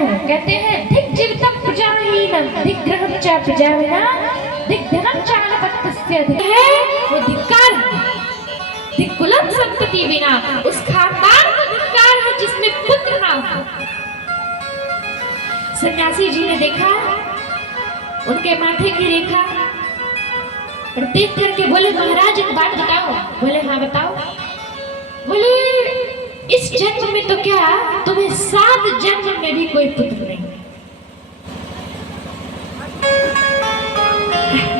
है। कहते हैं धिक जीवितम प्रजाहीनम धिक ग्रहम च प्रजाविना धिक धनम च अनपत्यस्य है वो धिक्कार है। धिक कुलम संतति विना उस खानदान को धिक्कार है जिसमें पुत्र ना हो। सन्यासी जी ने देखा उनके माथे की रेखा और देख करके बोले महाराज एक बात बताओ। बोले हाँ बताओ। बोले इस जन्म में तो क्या तुम्हें 7 जन्म में भी कोई पुत्र नहीं।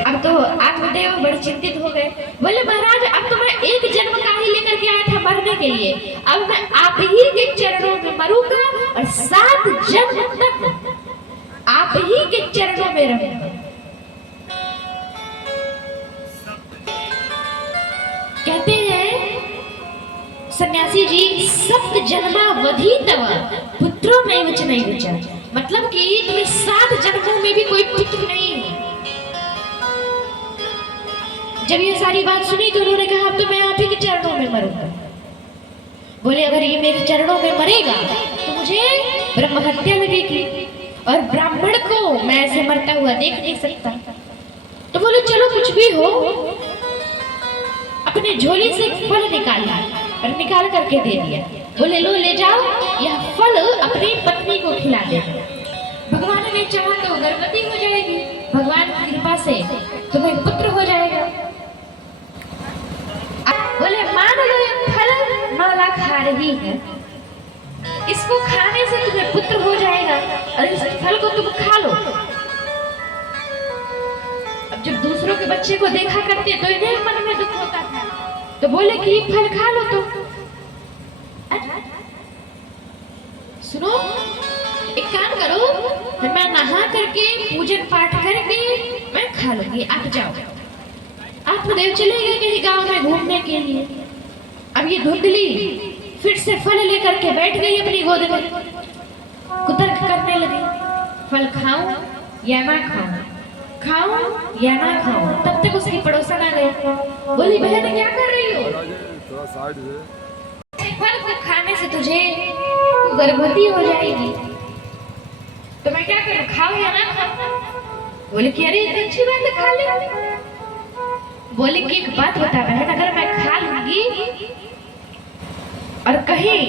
अब तो आत्मदेव बड़े चिंतित हो गए। बोले महाराज अब तो मैं एक जन्म का ही लेकर के आया था मरने के लिए, अब मैं आप ही के चरणों में मरूंगा और 7 जन्म तक आप ही के चरणों में रहूंगा। कहते हैं सन्यासी जी सप्त जन्मावधि तव पुत्रों में वच नहीं बचा, मतलब कि तुम्हें 7 जन्मों में भी कोई पुत्र नहीं। जब ये सारी बात सुनी तो उन्होंने कहा अब तो मैं आप ही के चरणों में मरूंगा। बोले अगर ये मेरे चरणों में मरेगा तो मुझे ब्रह्म हत्या लगेगी और ब्राह्मण को मैं ऐसे मरता हुआ देख नहीं सकता। तो बोले चलो कुछ भी हो, अपने झोली से फल निकाला और निकाल करके दे दिया। बोले लो ले जाओ, यह फल अपनी पत्नी को खिला दे। भगवान ने चाहा तो गर्भवती हो जाएगी, भगवान की कृपा से तुम्हें पुत्र हो जाएगा। बोले मान लो ये फल 9 लाख खा रही है, इसको खाने से तुम्हें पुत्र हो जाएगा और इस फल को तुम खा लो। अब जब दूसरों के बच्चे को देखा करते तो इन्हें मन में दुख होता था, तो बोले कि ये फल खा लो। तो सुनो एक काम करो, मैं नहा करके पूजन पाठ करके मैं खा लूंगी, आप जाओ। आत्मदेव चले गए कहीं गांव में घूमने के लिए। अब ये धुंधली फिर से फल लेकर के बैठ गई अपनी गोद में, कुतर्क करने लगी फल खाऊं या ना खाऊं, खाऊं या ना खाऊं। तब तक उसकी पड़ोसन आ गई। बोली बहन क्या कर रही हो? फल को खाने से तुझे गर्भवती हो जाएगी, तो मैं क्या करूं, खाऊं या ना खाऊं? बोले कि अरे इतनी अच्छी बात है खा ले। बोले कि एक बात बता बहन, अगर मैं खा लूंगी और कहीं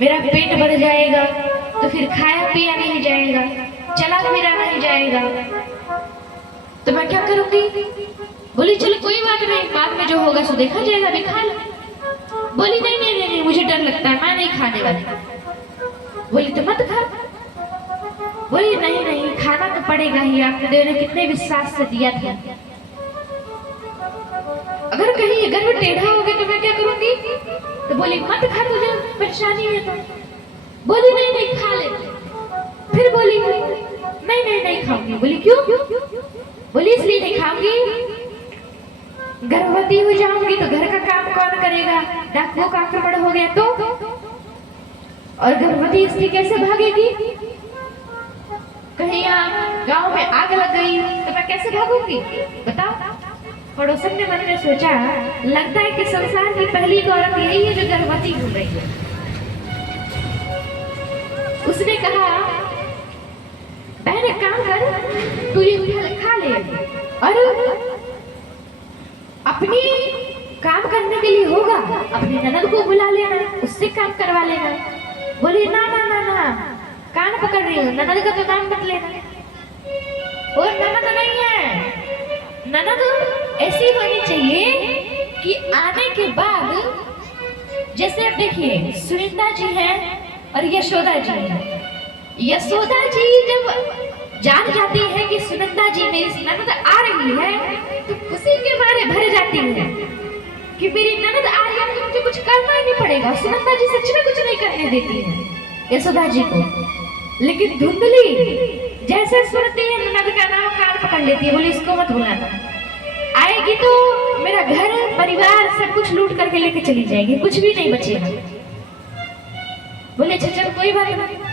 मेरा पेट भर जाएगा तो फिर खाया पिया नहीं जाएगा, चला फिरा नहीं जाएगा, तो मैं क्या करूंगी? बोली चलो कोई बात नहीं, बाद में जो होगा सो देखा जाएगा, अभी खा लो। बोली नहीं नहीं नहीं, नहीं मुझे डर लगता है, मैं नहीं खाने वाली। बोली तो मत खा। बोली नहीं नहीं खाना तो पड़ेगा ही, आपने ने कितने विश्वास से दिया था। अगर कहीं गर्भ टेढ़ा हो गया तो मैं क्या करूंगी? तो बोली मत खा, तुझे परेशानी है तो। बोली नहीं नहीं खा ले। फिर बोली नहीं नहीं नहीं खाऊंगी। बोली क्यों? बोली इसलिए नहीं खाऊंगी, गर्भवती हो जाऊंगी तो घर का काम कौन करेगा, डाकुओं का आक्रमण हो गया तो, और गर्भवती स्त्री कैसे भागेगी? कहीं यहाँ गांव में आग लग गई तो मैं कैसे भागूंगी बताओ? पड़ोसन ने मन में सोचा लगता है कि संसार की पहली औरत यही है जो गर्भवती हो रही है। उसने कहा बहन एक काम कर, तू ये फल खा ले और अपनी काम करने के लिए होगा अपनी ननद को बुला लेना, उससे काम करवा लेना। बोली ना ना ना ना, कान पकड़ रही हो, ननद का तो नाम मत लेना। और ननद नहीं है, ननद ऐसी होनी चाहिए कि आने के बाद, जैसे अब देखिए सुनीता जी हैं और यशोदा जी हैं। यशोदा जी जब जान जाती है कि सुनीता जी मेरी ननद आ रही है तो खुशी के मारे भर जाती है कि मेरी ननद आ रही है तो मुझे कुछ करना ही नहीं पड़ेगा। सुनीता जी सच में कुछ नहीं करने देती है यशोदा जी को। लेकिन धुंधली जैसे सुनती है ननद का नाम कान पकड़ लेती है। बोली इसको मत बुलाना, आएगी तो मेरा घर परिवार सब कुछ लूट करके लेके चली जाएगी, कुछ भी नहीं बचेगा। बोले अच्छा चल कोई बात नहीं,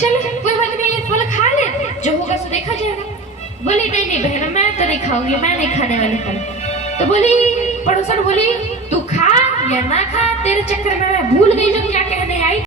चल कोई बात नहीं, ये फल खा ले, जो होगा सो देखा जाएगा। बोली नहीं नहीं बहन मैं तो नहीं खाऊंगी, मैं नहीं खाने वाली फल। तो बोली पड़ोसन बोली तू खा या ना खा, तेरे चक्कर में मैं भूल गई जो क्या कहने आई।